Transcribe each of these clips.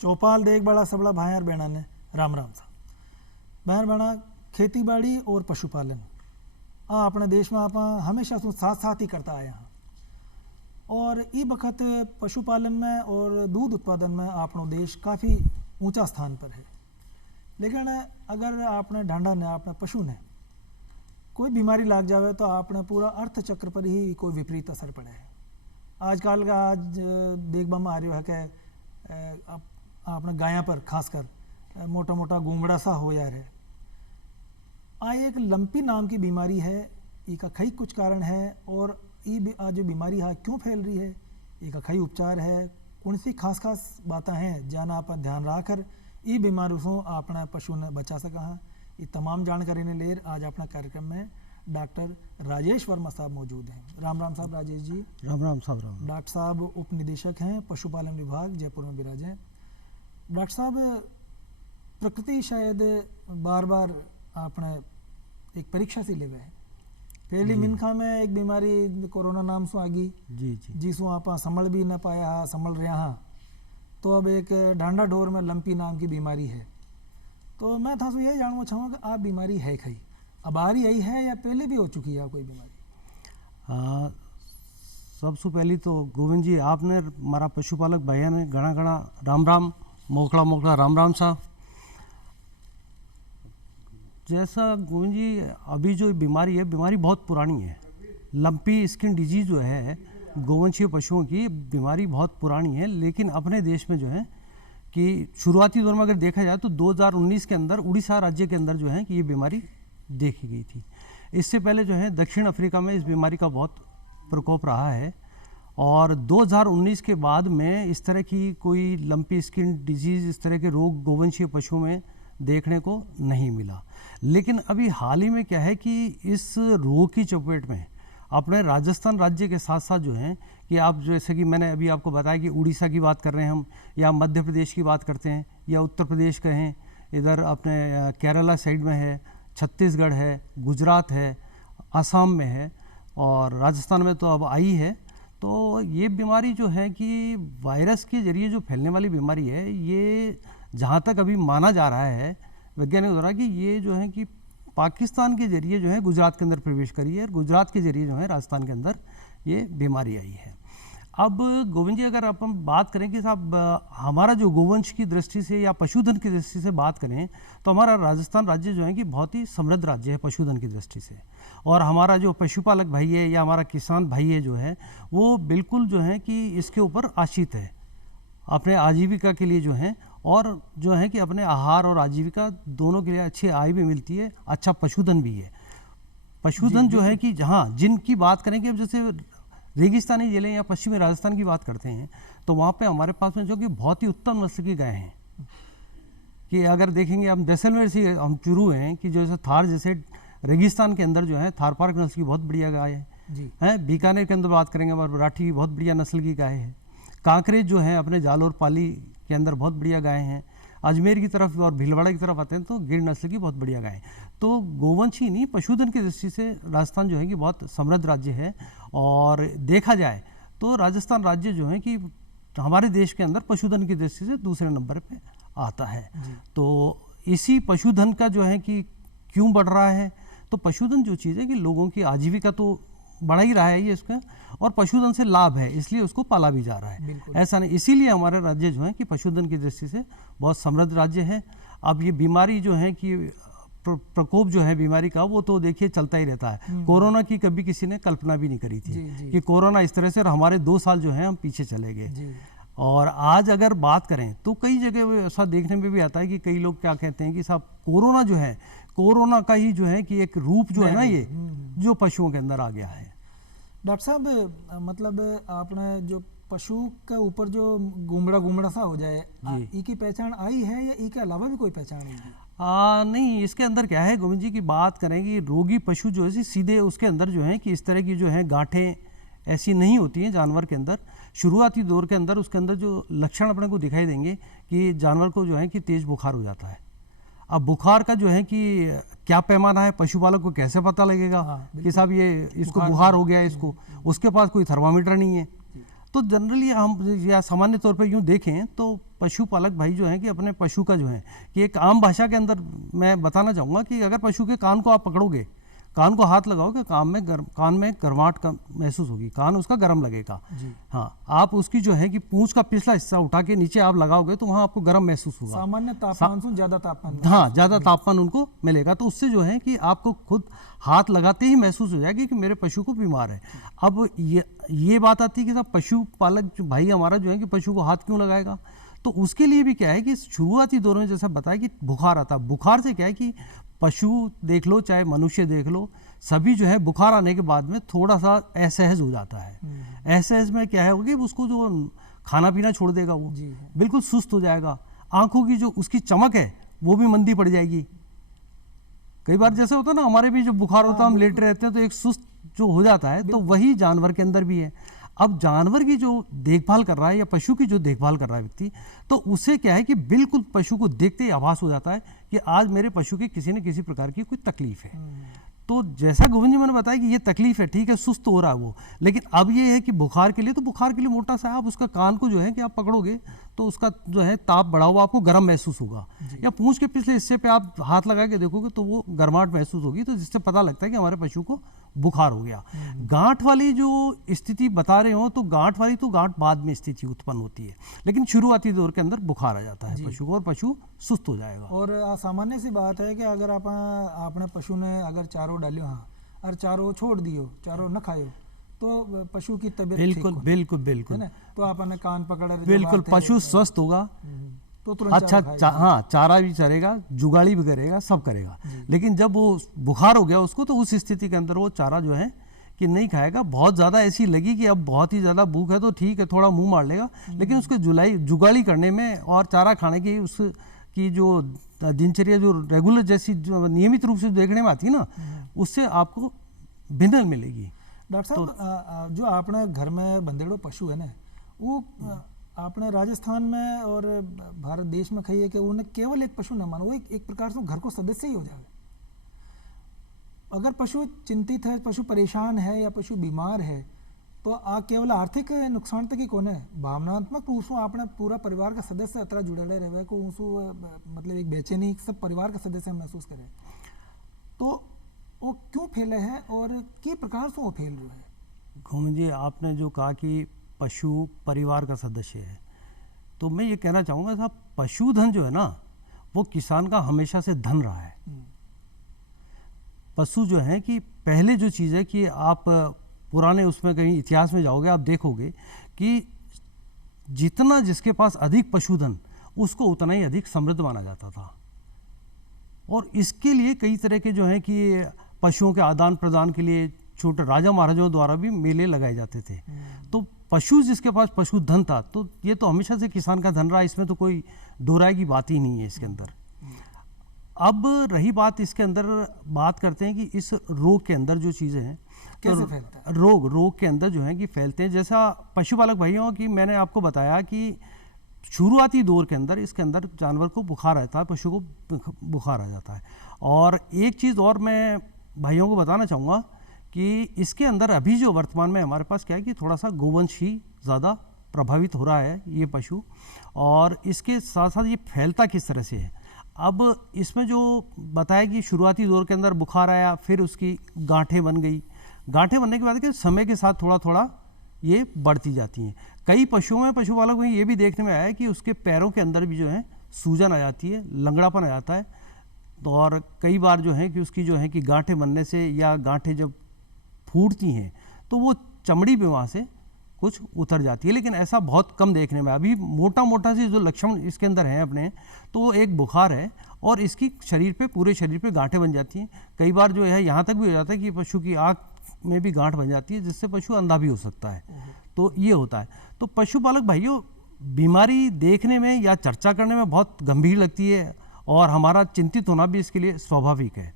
चौपाल देख बड़ा सबड़ा भायर बेड़ा ने राम राम सा भायर बेड़ा खेती बाड़ी और पशुपालन अपने देश में आप हमेशा साथ साथ ही करता आया हाँ और ये बखत पशुपालन में और दूध उत्पादन में अपनो देश काफ़ी ऊंचा स्थान पर है। लेकिन अगर आपने ढांडा ने आपने पशु ने कोई बीमारी लाग जावे तो आपने पूरा अर्थचक्र पर ही कोई विपरीत असर पड़े है। आजकल का आज देखबा में आ रही है कि आपने गाया पर खासकर मोटा मोटा गुमड़ा सा हो जा रहे एक लंपी नाम की बीमारी है। इसका कई कुछ कारण है और ये जो बीमारी है क्यों फैल रही है, इसका कई उपचार है, कौन सी खास खास बातें हैं जाना आप ध्यान रखकर ये बीमारी से अपना पशु ने बचा सका है। ये तमाम जानकारी ने लेर आज अपना कार्यक्रम में डॉक्टर राजेश वर्मा साहब मौजूद हैं। राम राम साहब राजेश जी। राम राम साहब। राम। डॉक्टर साहब उप निदेशक हैं पशुपालन विभाग जयपुर में विराजे। डॉक्टर साहब प्रकृति शायद बार बार आपने एक परीक्षा से ले गए। पहली मिनखा में एक बीमारी कोरोना नाम से आ गई जी जिसको आप संभल भी न पाया संभल रहा हाँ तो अब एक ढांडा ढोर में लंपी नाम की बीमारी है। तो मैं था यही जानना चाहूँगा कि आप बीमारी है खई अब आ रही यही है या पहले भी हो चुकी है कोई बीमारी? सबसे पहली तो गोविंद जी आपने हमारा पशुपालक भैया ने घना घना राम राम मोकला मोकला राम राम सा। जैसा गोविंद जी अभी जो बीमारी है बीमारी बहुत पुरानी है। लंपी स्किन डिजीज जो है गोवंशीय पशुओं की बीमारी बहुत पुरानी है। लेकिन अपने देश में जो है कि शुरुआती दौर में अगर देखा जाए तो 2019 के अंदर उड़ीसा राज्य के अंदर जो है कि ये बीमारी देखी गई थी। इससे पहले जो है दक्षिण अफ्रीका में इस बीमारी का बहुत प्रकोप रहा है और 2019 के बाद में इस तरह की कोई लंपी स्किन डिजीज इस तरह के रोग गोवंशीय पशुओं में देखने को नहीं मिला। लेकिन अभी हाल ही में क्या है कि इस रोग की चपेट में अपने राजस्थान राज्य के साथ साथ जो है कि आप जैसे कि मैंने अभी आपको बताया कि उड़ीसा की बात कर रहे हैं हम या मध्य प्रदेश की बात करते हैं या उत्तर प्रदेश कहें इधर अपने केरला साइड में है, छत्तीसगढ़ है, गुजरात है, असम में है और राजस्थान में तो अब आई है। तो ये बीमारी जो है कि वायरस के जरिए जो फैलने वाली बीमारी है ये जहाँ तक अभी माना जा रहा है वैज्ञानिकों द्वारा कि ये जो है कि पाकिस्तान के जरिए जो है गुजरात के अंदर प्रवेश करी है और गुजरात के जरिए जो है राजस्थान के अंदर ये बीमारी आई है। अब गोविंद जी अगर अपन बात करें कि साहब हमारा जो गोवंश की दृष्टि से या पशुधन की दृष्टि से बात करें तो हमारा राजस्थान राज्य जो है कि बहुत ही समृद्ध राज्य है पशुधन की दृष्टि से। और हमारा जो पशुपालक भाई है या हमारा किसान भाई है जो है वो बिल्कुल जो है कि इसके ऊपर आश्रित है अपने आजीविका के लिए जो है और जो है कि अपने आहार और आजीविका दोनों के लिए अच्छी आय भी मिलती है, अच्छा पशुधन भी है। पशुधन जो है कि जहाँ जिनकी बात करें कि अब जैसे रेगिस्तानी जिले या पश्चिमी राजस्थान की बात करते हैं तो वहाँ पे हमारे पास में जो कि बहुत ही उत्तम नस्ल की गाय हैं कि अगर देखेंगे हम जैसलमेर से हम शुरू हैं कि जैसे थार जैसे रेगिस्तान के अंदर जो है थार पार्क नस्ल की बहुत बढ़िया गाय है। बीकानेर के अंदर बात करेंगे हमारे मराठी की बहुत बढ़िया नस्ल की गाय है। कांकरेज जो है अपने जालोर पाली के अंदर बहुत बढ़िया गाय हैं। अजमेर की तरफ और भीलवाड़ा की तरफ आते हैं तो गिर नस्ल की बहुत बढ़िया गाय। तो गोवंश ही नहीं पशुधन की दृष्टि से राजस्थान जो है कि बहुत समृद्ध राज्य है। और देखा जाए तो राजस्थान राज्य जो है कि हमारे देश के अंदर पशुधन की दृष्टि से दूसरे नंबर पे आता है। तो इसी पशुधन का जो है कि क्यों बढ़ रहा है तो पशुधन जो चीज़ है कि लोगों की आजीविका तो बढ़ा ही रहा है ये इसका और पशुधन से लाभ है इसलिए उसको पाला भी जा रहा है। ऐसा नहीं इसीलिए हमारा राज्य जो है कि पशुधन की दृष्टि से बहुत समृद्ध राज्य है। अब ये बीमारी जो है कि प्रकोप जो है बीमारी का वो तो देखिए चलता ही रहता है। कोरोना की कभी किसी ने कल्पना भी नहीं करी थी कि कोरोना इस तरह से और हमारे 2 साल जो है हम पीछे चले गए। और आज अगर बात करें तो कई जगह ऐसा देखने में भी आता है कि कई लोग क्या कहते हैं कि साहब कोरोना जो है कोरोना का ही जो है कि एक रूप जो है ना ये जो पशुओं के अंदर आ गया है। डॉक्टर साहब मतलब आपने जो पशु के ऊपर जो गुमड़ा सा हो जाए इसकी पहचान आई है या इसके अलावा भी कोई पहचान है? नहीं इसके अंदर क्या है गोविंद जी की बात करें कि रोगी पशु जो है सीधे उसके अंदर जो है कि इस तरह की जो है गांठें ऐसी नहीं होती हैं जानवर के अंदर। शुरुआती दौर के अंदर उसके अंदर जो लक्षण अपने को दिखाई देंगे कि जानवर को जो है कि तेज बुखार हो जाता है। अब बुखार का जो है कि क्या पैमाना है पशुपालक को कैसे पता लगेगा कि साहब ये इसको बुखार हो गया है इसको उसके पास कोई थर्मामीटर नहीं है। तो जनरली हम या सामान्य तौर पर यूँ देखें तो पशुपालक भाई जो हैं कि अपने पशु का जो है कि एक आम भाषा के अंदर मैं बताना चाहूँगा कि अगर पशु के कान को आप पकड़ोगे, कान को हाथ लगाओगे, कान में गर्माहट का महसूस होगी, कान उसका गर्म लगेगा। हाँ, आप उसकी जो है कि पूंछ का पिछला हिस्सा उठा के नीचे आप लगाओगे तो वहाँ आपको गर्म महसूस होगा। सामान्य तापमान से ज़्यादा तापमान, हाँ, ज़्यादा तापमान उनको मिलेगा। तो उससे जो है कि आपको खुद हाथ लगाते ही महसूस हो जाएगी कि मेरे पशु को बीमार है। अब ये बात आती है कि साहब पशुपालक जो भाई हमारा जो है कि पशु को हाथ क्यों लगाएगा, तो उसके लिए भी क्या है कि शुरुआती दौर में जैसा बताया कि बुखार आता है। बुखार से क्या है कि पशु देख लो चाहे मनुष्य देख लो, सभी जो है बुखार आने के बाद में थोड़ा सा असहज हो जाता है। असहज में क्या है कि उसको जो खाना पीना छोड़ देगा, वो बिल्कुल सुस्त हो जाएगा, आंखों की जो उसकी चमक है वो भी मंदी पड़ जाएगी। कई बार जैसे होता है ना, हमारे भी जो बुखार होता है हम लेटे रहते हैं तो एक सुस्त जो हो जाता है, तो वही जानवर के अंदर भी है। अब जानवर की जो देखभाल कर रहा है या पशु की जो देखभाल कर रहा है व्यक्ति, तो उसे क्या है कि बिल्कुल पशु को देखते ही आभास हो जाता है कि आज मेरे पशु की किसी न किसी प्रकार की कोई तकलीफ है। तो जैसा गोविंद जी मैंने बताया कि ये तकलीफ है, ठीक है, सुस्त हो रहा है वो, लेकिन अब ये है कि बुखार के लिए, तो बुखार के लिए मोटा सा आप उसका कान को जो है कि आप पकड़ोगे तो उसका जो है ताप बढ़ा हुआ आपको गर्म महसूस होगा, या पूंछ के पिछले हिस्से पे आप हाथ लगा के देखोगे तो वो गर्माहट महसूस होगी, तो जिससे पता लगता है कि हमारे पशु को बुखार हो गया। गांठ वाली जो स्थिति बता रहे हो, तो गांठ वाली तो गांठ बाद में स्थिति उत्पन्न होती है, लेकिन शुरुआती दौर के अंदर बुखार आ जाता है पशु को और पशु सुस्त हो जाएगा। और सामान्य सी बात है कि अगर आप अपने पशु ने अगर चारों डालियो, हाँ, और चारों छोड़ दियो, चारों न खायो, तो पशु की तबीयत बिल्कुल बिल्कुल बिल्कुल है ना, तो आपने कान पकड़ बिल्कुल पशु स्वस्थ होगा, तो तुरंत अच्छा हाँ, चारा भी चरेगा, जुगाड़ी भी करेगा, सब करेगा। लेकिन जब वो बुखार हो गया उसको, तो उस स्थिति के अंदर वो चारा जो है कि नहीं खाएगा। बहुत ज़्यादा ऐसी लगी कि अब बहुत ही ज़्यादा भूख है तो ठीक है, थोड़ा मुंह मार लेगा, लेकिन उसके जुगाड़ी करने में और चारा खाने की उसकी जो दिनचर्या जो रेगुलर जैसी जो नियमित रूप से देखने में आती है ना, उससे आपको भिन्न मिलेगी। डॉक्टर साहब, जो आपने घर में बंदेड़ो पशु है ना, वो आपने राजस्थान में और भारत देश में कही है कि उन्हें केवल एक पशु न मानो, वो एक प्रकार से घर को सदस्य ही हो जाए। अगर पशु चिंतित है, पशु परेशान है या पशु बीमार है, तो केवल आर्थिक नुकसान तक ही कौन है, भावनात्मक रूप से अपने पूरा परिवार का सदस्य अतरा जुड़े रहे को उसको मतलब एक बेचैनी सब परिवार का सदस्य महसूस करे, तो वो क्यों फैले है और किस प्रकार से वो फैल रहा है? गोविंद जी, आपने जो कहा कि पशु परिवार का सदस्य है, तो मैं ये कहना चाहूँगा साहब, पशुधन जो है ना, वो किसान का हमेशा से धन रहा है। पशु जो है कि पहले जो चीज़ है कि आप पुराने उसमें कहीं इतिहास में जाओगे, आप देखोगे कि जितना जिसके पास अधिक पशुधन, उसको उतना ही अधिक समृद्ध माना जाता था। और इसके लिए कई तरह के जो है कि पशुओं के आदान प्रदान के लिए छोटे राजा महाराजाओं द्वारा भी मेले लगाए जाते थे। तो पशु जिसके पास पशुधन था, तो ये तो हमेशा से किसान का धन रहा, इसमें तो कोई दो राय की बात ही नहीं है इसके अंदर। अब रही बात इसके अंदर, बात करते हैं कि इस रोग के अंदर जो चीज़ें हैं कैसे फैलता है? रोग के अंदर जो है कि फैलते हैं, जैसा पशुपालक भाइयों की मैंने आपको बताया कि शुरुआती दौर के अंदर इसके अंदर जानवर को बुखार आता है, पशु को बुखार आ जाता है। और एक चीज़ और मैं भाइयों को बताना चाहूँगा कि इसके अंदर अभी जो वर्तमान में हमारे पास क्या है कि थोड़ा सा गोवंश ही ज़्यादा प्रभावित हो रहा है ये पशु, और इसके साथ साथ ये फैलता किस तरह से है। अब इसमें जो बताया कि शुरुआती दौर के अंदर बुखार आया, फिर उसकी गांठें बन गई, गांठें बनने के बाद के समय के साथ थोड़ा थोड़ा ये बढ़ती जाती हैं। कई पशुओं में, पशुपालक में ये भी देखने में आया है कि उसके पैरों के अंदर भी जो है सूजन आ जाती है, लंगड़ापन आ जाता है, और कई बार जो है कि उसकी जो है कि गांठें बनने से या गांठें जब फूटती हैं तो वो चमड़ी भी वहाँ से कुछ उतर जाती है, लेकिन ऐसा बहुत कम देखने में। अभी मोटा मोटा से जो लक्षण इसके अंदर हैं अपने, तो वो एक बुखार है और इसकी शरीर पे, पूरे शरीर पे गांठें बन जाती हैं। कई बार जो है यहाँ तक भी हो जाता है कि पशु की आँख में भी गांठ बन जाती है, जिससे पशु अंधा भी हो सकता है। तो ये होता है। तो पशुपालक भाइयों, बीमारी देखने में या चर्चा करने में बहुत गंभीर लगती है और हमारा चिंतित होना भी इसके लिए स्वाभाविक है,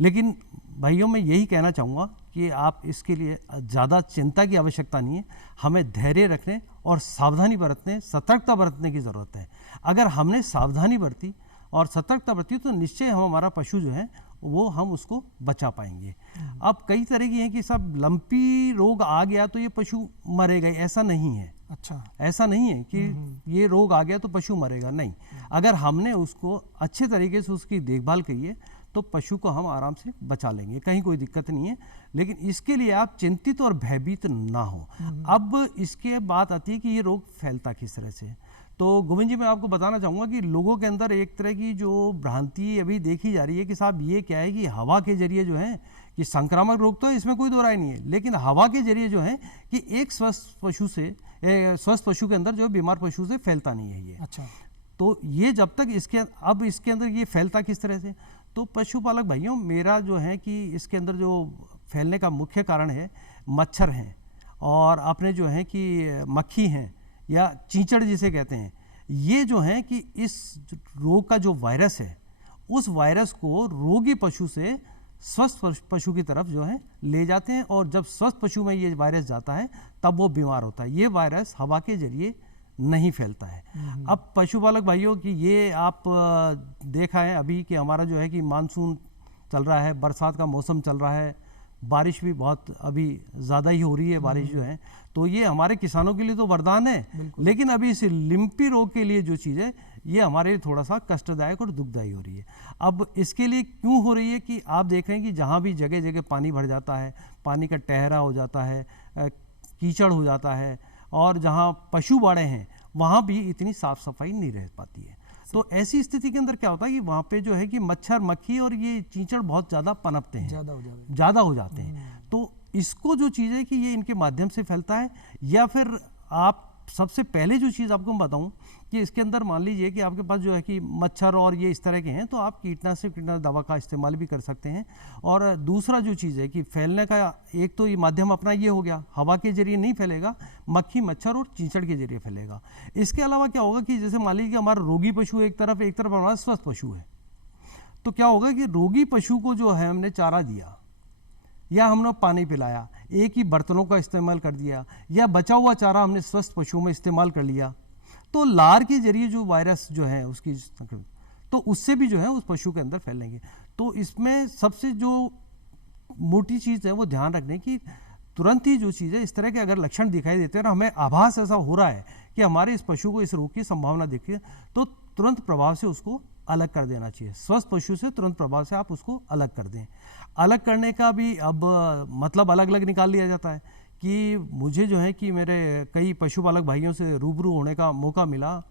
लेकिन भाइयों मैं यही कहना चाहूँगा कि आप इसके लिए ज़्यादा चिंता की आवश्यकता नहीं है। हमें धैर्य रखने और सावधानी बरतने, सतर्कता बरतने की ज़रूरत है। अगर हमने सावधानी बरती और सतर्कता बरती तो निश्चय हम, हमारा पशु जो है वो हम उसको बचा पाएंगे। अब कई तरह की हैं कि सब लंपी रोग आ गया तो ये पशु मरेगा, ऐसा नहीं है। अच्छा, ऐसा नहीं है कि ये रोग आ गया तो पशु मरेगा, नहीं। अगर हमने उसको अच्छे तरीके से उसकी देखभाल की है तो पशु को हम आराम से बचा लेंगे, कहीं कोई दिक्कत नहीं है। लेकिन इसके लिए आप चिंतित और भयभीत ना हो। अब इसके बात आती है कि ये रोग फैलता किस तरह से। तो गोविंद जी, मैं आपको बताना चाहूँगा कि लोगों के अंदर एक तरह की जो भ्रांति अभी देखी जा रही है कि साहब ये क्या है कि हवा के जरिए जो है कि संक्रामक रोग तो है, इसमें कोई दो राय नहीं है, लेकिन हवा के जरिए जो है कि एक स्वस्थ पशु के अंदर जो बीमार पशु से फैलता नहीं है ये। अच्छा, तो ये जब तक इसके अंदर ये फैलता किस तरह से, तो पशुपालक भाइयों, मेरा जो है कि इसके अंदर जो फैलने का मुख्य कारण है मच्छर हैं और अपने जो है कि मक्खी हैं या चींचड़ जिसे कहते हैं। ये जो है कि इस रोग का जो वायरस है, उस वायरस को रोगी पशु से स्वस्थ पशु की तरफ जो है ले जाते हैं और जब स्वस्थ पशु में ये वायरस जाता है तब वो बीमार होता है। ये वायरस हवा के जरिए नहीं फैलता है। अब पशुपालक भाइयों की ये आप देखा है अभी कि हमारा जो है कि मानसून चल रहा है, बरसात का मौसम चल रहा है, बारिश भी बहुत अभी ज़्यादा ही हो रही है बारिश जो है, तो ये हमारे किसानों के लिए तो वरदान है, लेकिन अभी इस लिम्पी रोग के लिए जो चीज़ है ये हमारे लिए थोड़ा सा कष्टदायक और दुखदायी हो रही है। अब इसके लिए क्यों हो रही है कि आप देख रहे हैं कि जहाँ भी जगह जगह पानी भर जाता है, पानी का टहरा हो जाता है, कीचड़ हो जाता है, और जहाँ पशु बाड़े हैं वहाँ भी इतनी साफ सफाई नहीं रह पाती है। तो ऐसी स्थिति के अंदर क्या होता है कि वहाँ पे जो है कि मच्छर, मक्खी और ये चींचड़ बहुत ज़्यादा पनपते हैं, ज़्यादा हो जाते हैं। तो इसको जो चीज़ है कि ये इनके माध्यम से फैलता है, या फिर आप सबसे पहले जो चीज़ आपको मैं बताऊं कि इसके अंदर मान लीजिए कि आपके पास जो है कि मच्छर और ये इस तरह के हैं, तो आप कीटनाशक दवा का इस्तेमाल भी कर सकते हैं। और दूसरा जो चीज़ है कि फैलने का एक तो ये माध्यम अपना ये हो गया, हवा के जरिए नहीं फैलेगा, मक्खी, मच्छर और चींचड़ के जरिए फैलेगा। इसके अलावा क्या होगा कि जैसे मान लीजिए कि हमारा रोगी पशु एक तरफ हमारा स्वस्थ पशु है, तो क्या होगा कि रोगी पशु को जो है हमने चारा दिया या हमने पानी पिलाया, एक ही बर्तनों का इस्तेमाल कर दिया, या बचा हुआ चारा हमने स्वस्थ पशुओं में इस्तेमाल कर लिया, तो लार के जरिए जो वायरस जो है उसकी तो उससे भी जो है उस पशु के अंदर फैलेंगे। तो इसमें सबसे जो मोटी चीज़ है वो ध्यान रखने की, तुरंत ही जो चीज़ है इस तरह के अगर लक्षण दिखाई देते हैं और हमें आभास ऐसा हो रहा है कि हमारे इस पशु को इस रोग की संभावना दिखी है, तो तुरंत प्रभाव से उसको अलग कर देना चाहिए। स्वस्थ पशु से तुरंत प्रभाव से आप उसको अलग कर दें। अलग करने का भी अब मतलब अलग अलग निकाल लिया जाता है कि मुझे जो है कि मेरे कई पशुपालक भाइयों से रूबरू होने का मौका मिला,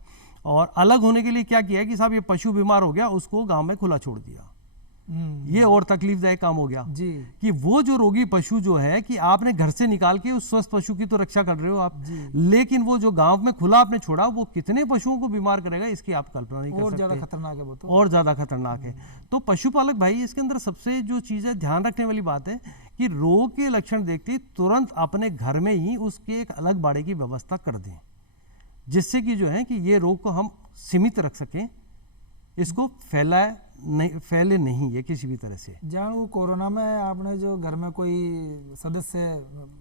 और अलग होने के लिए क्या किया कि साहब ये पशु बीमार हो गया, उसको गांव में खुला छोड़ दिया। ये और तकलीफदायक काम हो गया जी कि वो जो रोगी पशु जो है कि आपने घर से निकाल के उस स्वस्थ पशु की तो रक्षा कर रहे हो आप, लेकिन वो जो गांव में खुला आपने छोड़ा वो कितने पशुओं को बीमार करेगा इसकी आप कल्पना नहीं कर सकते। और ज्यादा खतरनाक है वो तो, और ज्यादा खतरनाक है। तो पशुपालक भाई इसके अंदर सबसे जो चीज है ध्यान रखने वाली बात है कि रोग के लक्षण देखते ही तुरंत अपने घर में ही उसके एक अलग बाड़े की व्यवस्था कर दें, जिससे कि जो है कि ये रोग को हम सीमित रख सकें, इसको फैले नहीं है किसी भी तरह से। जान वो कोरोना में आपने जो घर में कोई सदस्य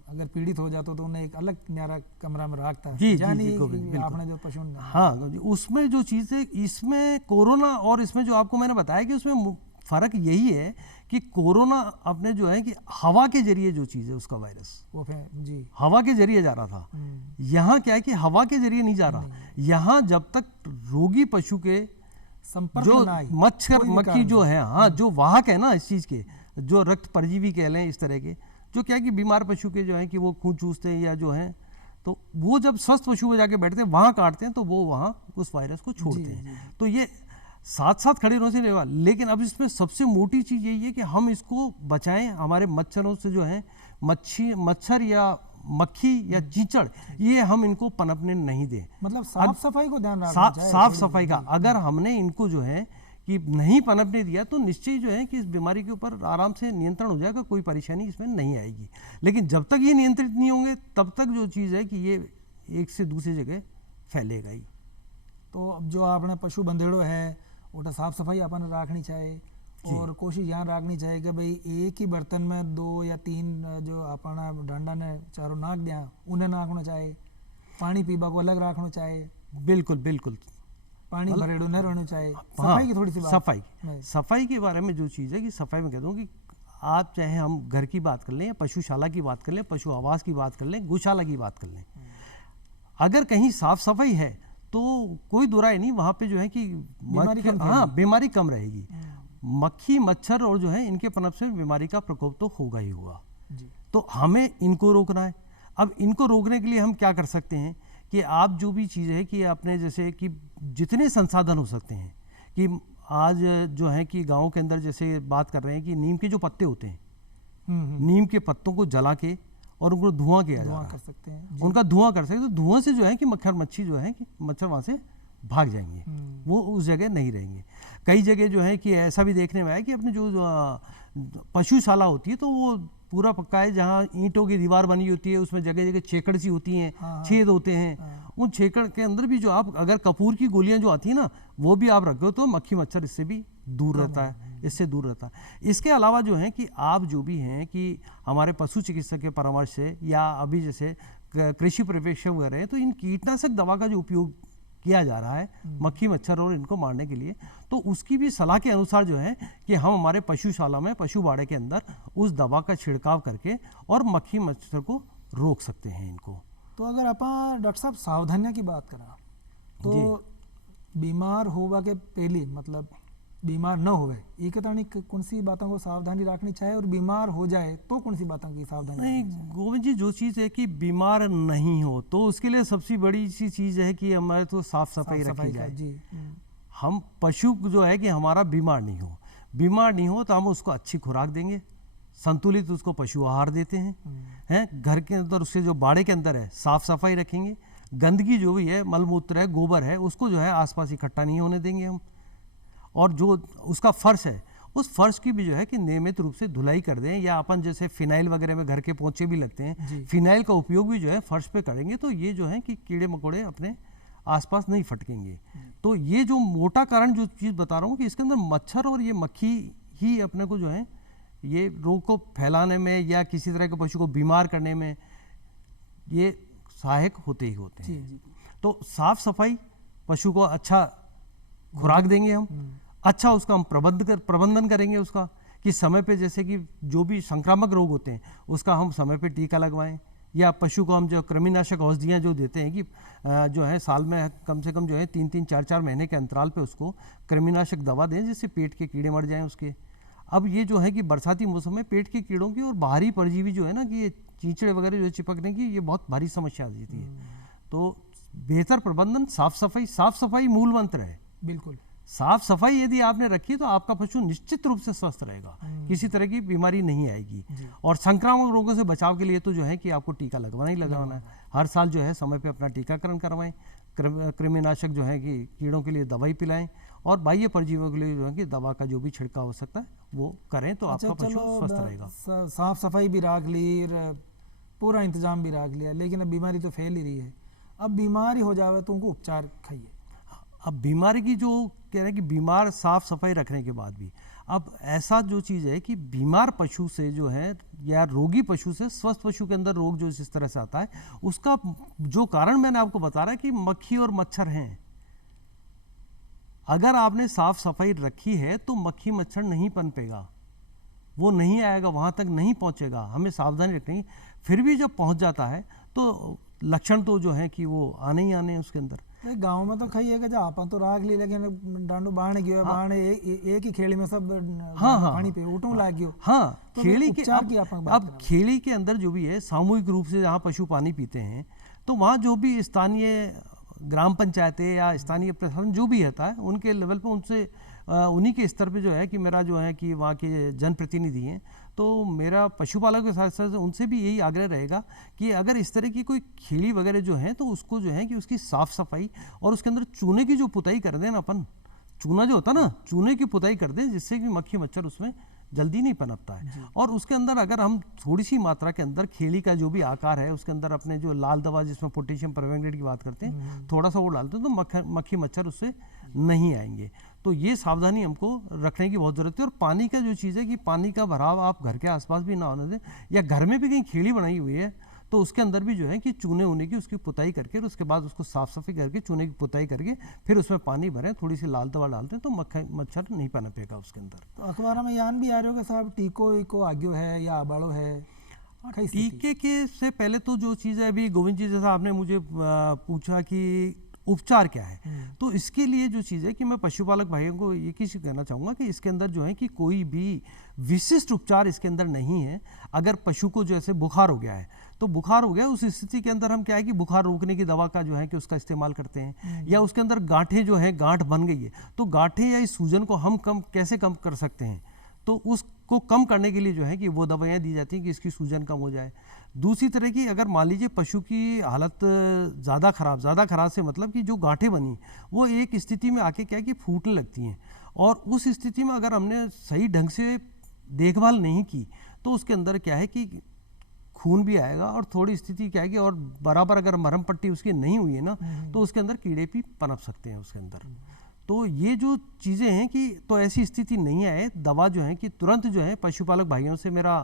अगर पीड़ित हो जाता तो उन्हें एक अलग न्यारा कमरा में रखता है, जी आपने जो पशु, हाँ, उसमें जो चीज़ है इसमें कोरोना और इसमें जो आपको मैंने बताया कि उसमें फर्क यही है कि कोरोना अपने जो है कि हवा के जरिए जो चीज़ है उसका वायरस वो जी हवा के जरिए जा रहा था। यहाँ क्या है कि हवा के जरिए नहीं जा रहा, यहाँ जब तक रोगी पशु के संपर्क जो मच्छर, मक्खी जो है, हाँ, जो वाहक है ना इस चीज़ के, जो रक्त परजीवी कह लें इस तरह के, जो क्या है कि बीमार पशु के जो है कि वो खून चूसते हैं या जो है, तो वो जब स्वस्थ पशु में जाके बैठते हैं वहाँ काटते हैं तो वो वहाँ उस वायरस को छोड़ते हैं। तो ये साथ साथ खड़े रहने से रहेगा। लेकिन अब इसमें सबसे मोटी चीज़ यही है कि हम इसको बचाएं हमारे मच्छरों से, जो है मच्छर या मक्खी या चींचड़, ये हम इनको पनपने नहीं दें। मतलब साफ सफाई को ध्यान रखना चाहिए, साफ सफाई का अगर हमने इनको जो है कि नहीं पनपने दिया तो निश्चय जो है कि इस बीमारी के ऊपर आराम से नियंत्रण हो जाएगा, कोई परेशानी इसमें नहीं आएगी। लेकिन जब तक ये नियंत्रित नहीं होंगे तब तक जो चीज़ है कि ये एक से दूसरी जगह फैलेगा ही। तो अब जो आपने पशु बंधेड़ो है उठा साफ सफाई अपन रखनी चाहिए, और कोशिश यहाँ रखनी चाहिए कि भाई एक ही बर्तन में 2 या 3 जो अपना डांडा ने चारों नाक दिया उन्हें नाखना चाहिए, पानी पीबा को अलग रखना चाहिए। बिल्कुल बिल्कुल पानी भरेड़ो न रहना चाहिए, हाँ, सफाई की थोड़ी सी बात। सफाई के बारे में जो चीज़ है कि सफाई में कहता हूँ कि आप चाहे हम घर की बात कर लें या पशुशाला की बात कर लें, पशु आवास की बात कर लें, गौशाला की बात कर लें, अगर कहीं साफ सफाई है तो कोई दुराई नहीं, वहाँ पे जो है कि बीमारी कम रहेगी। मक्खी मच्छर और जो है इनके पनप से बीमारी का प्रकोप तो होगा ही होगा। तो हमें इनको रोकना है। अब इनको रोकने के लिए हम क्या कर सकते हैं कि आप जो भी चीज़ है कि आपने जैसे कि जितने संसाधन हो सकते हैं कि आज जो है कि गाँव के अंदर जैसे बात कर रहे हैं कि नीम के जो पत्ते होते हैं, नीम के पत्तों को जला के और उनको धुआं किया जा रहा है, कर सकते हैं उनका धुआं कर सकते हैं। तो धुआं से जो है कि मच्छर मच्छी जो है कि मच्छर वहाँ से भाग जाएंगे, वो उस जगह नहीं रहेंगे। कई जगह जो है कि ऐसा भी देखने में आया कि अपनी जो पशुशाला होती है तो वो पूरा पक्का है, जहाँ ईंटों की दीवार बनी होती है उसमें जगह जगह छेकड़ सी होती हैं, छेद होते हैं। उन छेकड़ के अंदर भी जो आप अगर कपूर की गोलियां जो आती है ना, वो भी आप रखो तो मक्खी मच्छर इससे भी दूर रहता है, इससे दूर रहता है। इसके अलावा जो है कि आप जो भी हैं कि हमारे पशु चिकित्सक के परामर्श से या अभी जैसे कृषि पर्यवेक्षक वगैरह हैं, तो इन कीटनाशक दवा का जो उपयोग किया जा रहा है मक्खी मच्छर और इनको मारने के लिए, तो उसकी भी सलाह के अनुसार जो है कि हम हमारे पशुशाला में पशु बाड़े के अंदर उस दवा का छिड़काव करके और मक्खी मच्छर को रोक सकते हैं इनको। तो अगर आप डॉक्टर साहब सावधानियां की बात करा तो बीमार होवा के पहले मतलब बीमार न होवे ये कहता कौन सी बातों को सावधानी रखनी चाहिए, और बीमार हो जाए तो कौन सी बातों की सावधानी? नहीं गोविंद जी, जो चीज़ है कि बीमार नहीं हो तो उसके लिए सबसे बड़ी सी चीज़ है कि हमारे तो साफ सफाई रखी जाए जी। हम पशु जो है कि हमारा बीमार नहीं हो तो हम उसको अच्छी खुराक देंगे, संतुलित उसको पशु आहार देते हैं घर के अंदर उसके जो बाड़े के अंदर है साफ सफाई रखेंगे, गंदगी जो भी है मलमूत्र है गोबर है उसको जो है आसपास इकट्ठा नहीं होने देंगे हम, और जो उसका फर्श है उस फर्श की भी जो है कि नियमित रूप से धुलाई कर दें, या अपन जैसे फिनाइल वगैरह में घर के पोंछे भी लगते हैं, फिनाइल का उपयोग भी जो है फर्श पे करेंगे तो ये जो है कि कीड़े मकोड़े अपने आसपास नहीं फटकेंगे। तो ये जो मोटा कारण जो चीज़ बता रहा हूँ कि इसके अंदर मच्छर और ये मक्खी ही अपने को जो है ये रोग को फैलाने में या किसी तरह के पशु को बीमार करने में ये सहायक होते ही होते हैं। तो साफ सफाई, पशु को अच्छा खुराक देंगे हम, अच्छा उसका हम प्रबंधन करेंगे उसका कि समय पे जैसे कि जो भी संक्रामक रोग होते हैं उसका हम समय पे टीका लगवाएं, या पशु को हम जो कृमिनाशक औषधियाँ जो देते हैं कि जो है साल में कम से कम जो है 3-3, 4-4 महीने के अंतराल पे उसको कृमिनाशक दवा दें जिससे पेट के कीड़े मर जाएं उसके। अब ये जो है कि बरसाती मौसम में पेट के कीड़ों की और बाहरी परजीवी जो है ना कि ये चींचड़े वगैरह जो चिपकने की ये बहुत भारी समस्या आ जाती है। तो बेहतर प्रबंधन, साफ सफाई मूल मंत्र है। बिल्कुल साफ सफाई यदि आपने रखी तो आपका पशु निश्चित रूप से स्वस्थ रहेगा, किसी तरह की बीमारी नहीं आएगी। और संक्रामक रोगों से बचाव के लिए तो जो है कि आपको टीका लगवाना ही लगवाना है। हर साल जो है समय पे अपना टीकाकरण करवाएं, कृमिनाशक जो है कि कीड़ों के लिए दवाई पिलाएं, और बाह्य परजीवियों के लिए जो है कि दवा का जो भी छिड़काव हो सकता है वो करें तो आपका पशु स्वस्थ रहेगा। साफ सफाई भी रख ली, पूरा इंतजाम भी रख लिया, लेकिन अब बीमारी तो फैल ही रही है। अब बीमारी हो जाए तो उनको उपचार खाइए। अब बीमारी की जो कह रहे हैं कि बीमार साफ सफाई रखने के बाद भी अब ऐसा जो चीज़ है कि बीमार पशु से जो है या रोगी पशु से स्वस्थ पशु के अंदर रोग जो इस तरह से आता है उसका जो कारण मैंने आपको बता रहा है कि मक्खी और मच्छर हैं। अगर आपने साफ सफाई रखी है तो मक्खी मच्छर नहीं पनपेगा, वो नहीं आएगा, वहां तक नहीं पहुंचेगा। हमें सावधानी रखनी। फिर भी जब पहुंच जाता है तो लक्षण तो जो है कि वो आने ही आने हैं उसके अंदर। गांव में तो खाइए कि आप तो राख ली, लेकिन डांडू बाण गयो, बाण एक ही खेड़ी में सब पानी पे उठूं लाग गयो। तो खेड़ी के अब खेड़ी के अंदर जो भी है सामूहिक रूप से जहाँ पशु पानी पीते हैं तो वहाँ जो भी स्थानीय ग्राम पंचायतें या स्थानीय प्रशासन जो भी रहता है उनके लेवल पे उनसे उन्हीं के स्तर पे जो है कि मेरा जो है कि वहाँ के जनप्रतिनिधि हैं, तो मेरा पशुपालक के साथ साथ उनसे भी यही आग्रह रहेगा कि अगर इस तरह की कोई खेड़ी वगैरह जो है तो उसको जो है कि उसकी साफ सफाई और उसके अंदर चूने की जो पुताई कर दें ना, अपन चूना जो होता है ना, चूने की पुताई कर दें जिससे कि मक्खी मच्छर उसमें जल्दी नहीं पनपता है। और उसके अंदर अगर हम थोड़ी सी मात्रा के अंदर खेड़ी का जो भी आकार है उसके अंदर अपने जो लाल दवा जिसमें पोटेशियम परमैंगनेट की बात करते हैं थोड़ा सा वो डालते हैं तो मक्खी मच्छर उससे नहीं आएंगे। तो ये सावधानी हमको रखने की बहुत ज़रूरत है। और पानी का जो चीज़ है कि पानी का भराव आप घर के आसपास भी ना होने दें, या घर में भी कहीं खेड़ी बनाई हुई है तो उसके अंदर भी जो है कि चूने ऊने की उसकी पुताई करके और उसके बाद उसको साफ सफाई करके चूने की पुताई करके फिर उसमें पानी भरें, थोड़ी सी लाल दवा डालते हैं तो मच्छर नहीं पनपेगा उसके अंदर। तो अखबार में यान भी आ रहे हो कि साहब टीको इको आग्यो है या आबाड़ो है? कई स्थिति। टीके के से पहले तो जो चीज़ है, अभी गोविंद जी जैसा आपने मुझे पूछा कि उपचार क्या है, तो इसके लिए जो चीज़ है कि मैं पशुपालक भाइयों को ये चीज़ कहना चाहूँगा कि इसके अंदर जो है कि कोई भी विशिष्ट उपचार इसके अंदर नहीं है। अगर पशु को जैसे बुखार हो गया है तो बुखार हो गया, उस स्थिति के अंदर हम क्या है कि बुखार रोकने की दवा का जो है कि उसका इस्तेमाल करते हैं, या उसके अंदर गांठें जो है, गांठ बन गई है तो गांठें या इस सूजन को हम कैसे कम कर सकते हैं, तो उसको कम करने के लिए जो है कि वो दवाइयाँ दी जाती हैं कि इसकी सूजन कम हो जाए। दूसरी तरह की, अगर मान लीजिए पशु की हालत ज़्यादा ख़राब से मतलब कि जो गांठें बनी वो एक स्थिति में आके क्या है कि फूटने लगती हैं, और उस स्थिति में अगर हमने सही ढंग से देखभाल नहीं की तो उसके अंदर क्या है कि खून भी आएगा, और थोड़ी स्थिति क्या है कि और बराबर अगर मरहम पट्टी उसकी नहीं हुई है ना तो उसके अंदर कीड़े भी पनप सकते हैं उसके अंदर। तो ये जो चीज़ें हैं कि तो ऐसी स्थिति नहीं आए, दवा जो है कि तुरंत जो है पशुपालक भाइयों से मेरा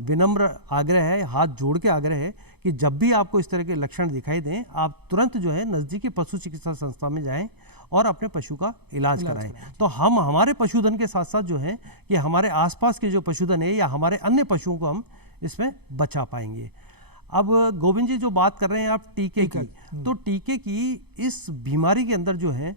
विनम्र आग्रह है, हाथ जोड़ के आग्रह है कि जब भी आपको इस तरह के लक्षण दिखाई दें आप तुरंत जो है नज़दीकी पशु चिकित्सा संस्था में जाएं और अपने पशु का इलाज कराएं। तो हम हमारे पशुधन के साथ साथ जो है कि हमारे आसपास के जो पशुधन है या हमारे अन्य पशुओं को हम इसमें बचा पाएंगे। अब गोविंद जी जो बात कर रहे हैं आप टीके की, तो टीके की इस बीमारी के अंदर जो है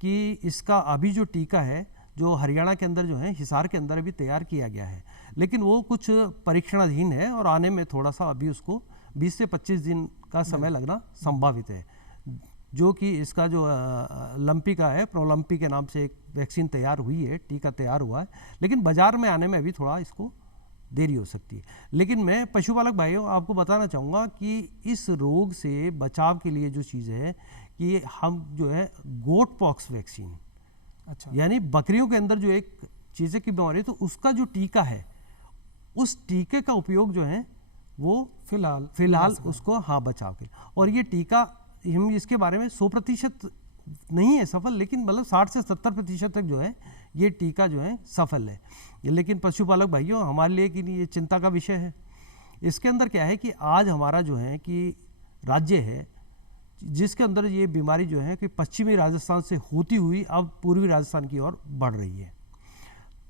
कि इसका अभी जो टीका है जो हरियाणा के अंदर जो है हिसार के अंदर अभी तैयार किया गया है, लेकिन वो कुछ परीक्षणाधीन है और आने में थोड़ा सा अभी उसको 20 से 25 दिन का समय लगना संभावित है। जो कि इसका जो लंपी का है, प्रोलंपी के नाम से एक वैक्सीन तैयार हुई है, टीका तैयार हुआ है, लेकिन बाजार में आने में अभी थोड़ा इसको देरी हो सकती है। लेकिन मैं पशुपालक भाइयों आपको बताना चाहूँगा कि इस रोग से बचाव के लिए जो चीज़ है कि हम जो है गोट पॉक्स वैक्सीन, अच्छा, यानी बकरियों के अंदर जो एक चीज़ें की बीमारी है तो उसका जो टीका है उस टीके का उपयोग जो है वो फिलहाल उसको हाँ बचाव के, और ये टीका हम इसके बारे में 100% नहीं है सफल, लेकिन मतलब 60 से 70% तक जो है ये टीका जो है सफल है। लेकिन पशुपालक भाइयों हमारे लिए कि ये चिंता का विषय है। इसके अंदर क्या है कि आज हमारा जो है कि राज्य है जिसके अंदर ये बीमारी जो है कि पश्चिमी राजस्थान से होती हुई अब पूर्वी राजस्थान की ओर बढ़ रही है।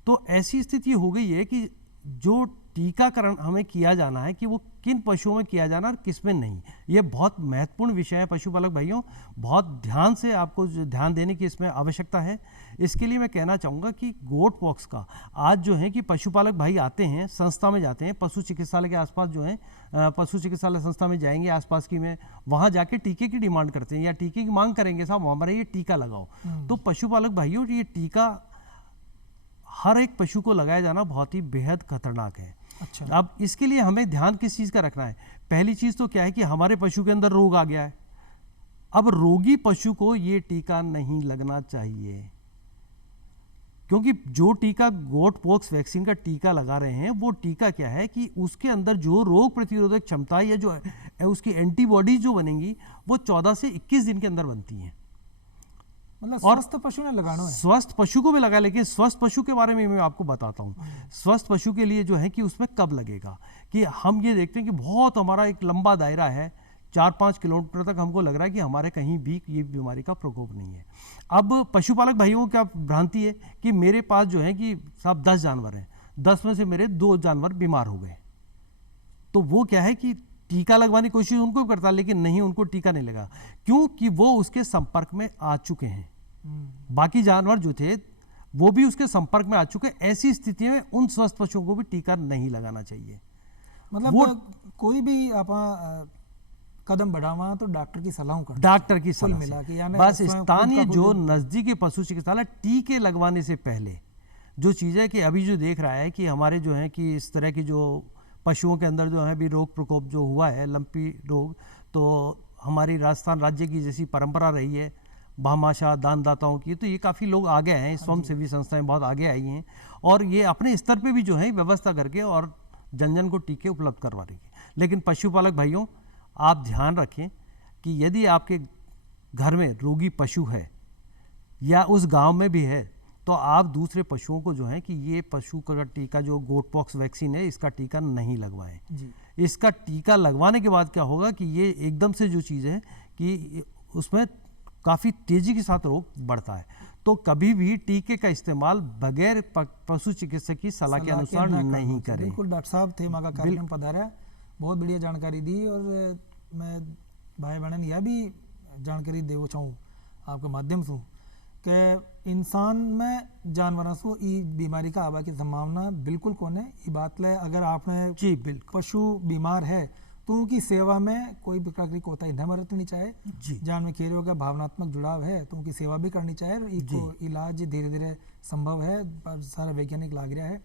तो ऐसी स्थिति हो गई है कि जो टीकाकरण हमें किया जाना है कि वो किन पशुओं में किया जाना और किस में नहीं, ये बहुत महत्वपूर्ण विषय है पशुपालक भाइयों, बहुत ध्यान से आपको ध्यान देने की इसमें आवश्यकता है। इसके लिए मैं कहना चाहूँगा कि गोट पॉक्स का आज जो है कि पशुपालक भाई आते हैं, संस्था में जाते हैं, पशु चिकित्सालय के आसपास जो है पशु चिकित्सालय संस्था में जाएंगे आसपास की में, वहाँ जाके टीके की डिमांड करते हैं या टीके की मांग करेंगे, साहब हमारा ये टीका लगाओ। तो पशुपालक भाइयों ये टीका हर एक पशु को लगाया जाना बहुत ही बेहद खतरनाक है। अच्छा, अब इसके लिए हमें ध्यान किस चीज़ का रखना है? पहली चीज़ तो क्या है कि हमारे पशु के अंदर रोग आ गया है, अब रोगी पशु को ये टीका नहीं लगना चाहिए, क्योंकि जो टीका गोट पॉक्स वैक्सीन का टीका लगा रहे हैं वो टीका क्या है कि उसके अंदर जो रोग प्रतिरोधक क्षमता या जो उसकी एंटीबॉडीज जो बनेंगी वो 14 से 21 दिन के अंदर बनती हैं। मतलब स्वस्थ पशु ने लगाना है, स्वस्थ पशु को भी लगा, लेकिन स्वस्थ पशु के बारे में मैं आपको बताता हूँ। स्वस्थ पशु के लिए जो है कि उसमें कब लगेगा कि हम ये देखते हैं कि बहुत हमारा एक लंबा दायरा है, 4-5 किलोमीटर तक हमको लग रहा है कि हमारे कहीं भी ये बीमारी का प्रकोप नहीं है। अब पशुपालक भाइयों को क्या भ्रांति है कि मेरे पास जो है कि साहब 10 जानवर हैं, 10 में से मेरे 2 जानवर बीमार हो गए, तो वो क्या है कि टीका लगवाने की कोशिश उनको करता, लेकिन नहीं, उनको टीका नहीं लगा क्योंकि वो उसके संपर्क में आ चुके हैं। बाकी जानवर जो थे वो भी उसके संपर्क में आ चुके हैं। ऐसी स्थिति में उन स्वस्थ पशुओं को भी टीका नहीं लगाना चाहिए। मतलब कोई भी आप कदम बढ़ावा तो डॉक्टर की सलाह कर, डॉक्टर की सलाह मिला के, बस स्थानीय जो नजदीकी पशु चिकित्सालय टीके लगवाने से पहले जो चीज़ है कि अभी जो देख रहा है कि हमारे जो है कि इस तरह की जो पशुओं के अंदर जो है भी रोग प्रकोप जो हुआ है, लंपी रोग, तो हमारी राजस्थान राज्य की जैसी परंपरा रही है भामाशाह दानदाताओं की, तो ये काफ़ी लोग आगे हैं, स्वयं सेवी संस्थाएं बहुत आगे आई हैं और ये अपने स्तर पे भी जो है व्यवस्था करके और जन जन को टीके उपलब्ध करवा रही है। लेकिन पशुपालक भाइयों आप ध्यान रखें कि यदि आपके घर में रोगी पशु है या उस गांव में भी है तो तो आप दूसरे पशुओं को जो है कि ये पशु का टीका जो गोट पॉक्स वैक्सीन है इसका टीका नहीं लगवाएं। जी इसका टीका लगवाने के बाद क्या होगा कि ये एकदम से जो चीज़ है कि उसमें काफ़ी तेज़ी के साथ रोग बढ़ता है। तो कभी भी टीके का इस्तेमाल बगैर पशु चिकित्सक की सलाह के अनुसार नहीं करें। बिल्कुल डॉक्टर साहब थे माँ का कार्यक्रम पधारा, बहुत बढ़िया जानकारी दी। और मैं भाई बहन यह भी जानकारी देना चाहूँ आपके माध्यम से कि इंसान में जानवरों से ई बीमारी का आवा की संभावना बिल्कुल कौन है। ये बात ले अगर आपने जी बिल्कुल पशु बीमार है तो उनकी सेवा में कोई प्रकार की कोताही न बरतनी चाहिए। जी जान में खेरियों का भावनात्मक जुड़ाव है तो उनकी सेवा भी करनी चाहिए। इनको इलाज धीरे धीरे संभव है, पर सारा वैज्ञानिक लाग रहा है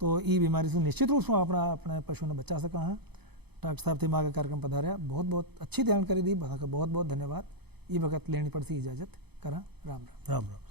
तो ई बीमारी से निश्चित रूप से अपने पशु ने बचा सका है। डॉक्टर साहब थे माँ का कार्यक्रम पधारा, बहुत बहुत अच्छी जानकारी दी, बहुत बहुत धन्यवाद। ये वक्त लेनी पड़ती इजाज़त करा, राम राम। राम राम।